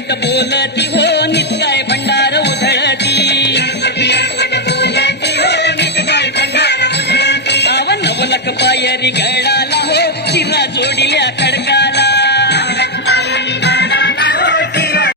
एकवट बोलती हो नित्याय भंडार उधळती सावन नवलख पायरी गळा